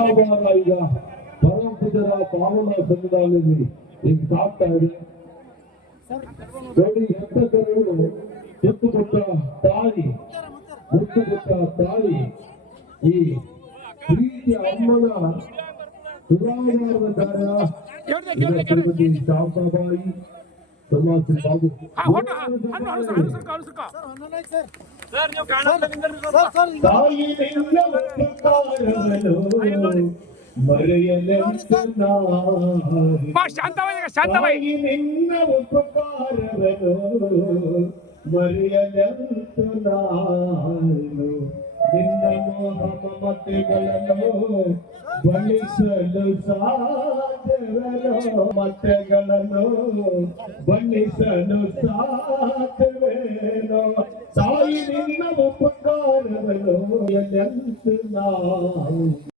ಈಗ ಪರಮಪೂಜ್ಯರ ಪಾವನ ಸನ್ನಿಧಾನದಲ್ಲಿ ಈಗ ಸಾಗ್ತಾ ಇದೆ. ನೋಡಿ, ಹಂತಕರು ಮುತ್ತು ಕೊಟ್ಟ ತಾಯಿ ಈ ಪ್ರೀತಿಯ ಅಮ್ಮನ ತುಲಾಭಾರದ ಕಾರ್ಯ ಶ್ರೀಮತಿ ಶಾಂತಾಬಾಯಿ ಸನ್ಮಾನ್ ಬಾಬು ತಾಯಿ ನಿನ್ನ ಉಪಕಾರವನು ಮರೆಯಲೆಂತು ನಾನು ನಿನ್ನ ಮೋಹ ಮಮತೆಗಳನ್ನು ಬಣ್ಣಿಸಲು ಸಾಧ್ಯವೇನೋ ಮತೆಗಳನ್ನು ಬಣ್ಣಿಸಲು ಸಾಧ್ಯವೇನೋ ತಾಯಿ ನಿನ್ನ ಉಪಕಾರವನು ಎಂತು ನಾವು